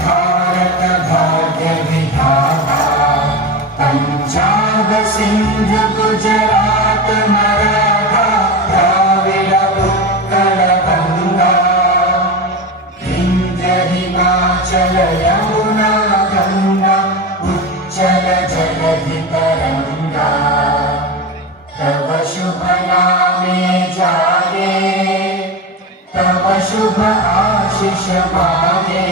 भारत भाग्य विधाता, पंजाब सिंध गुजरात मराठा द्राविड उत्कल गंगा, विंध्य हिमाचल यमुना गंगा उच्चल जलधि तरंगा, तव शुभ नामे जागे, तव शुभ आशीष मागे,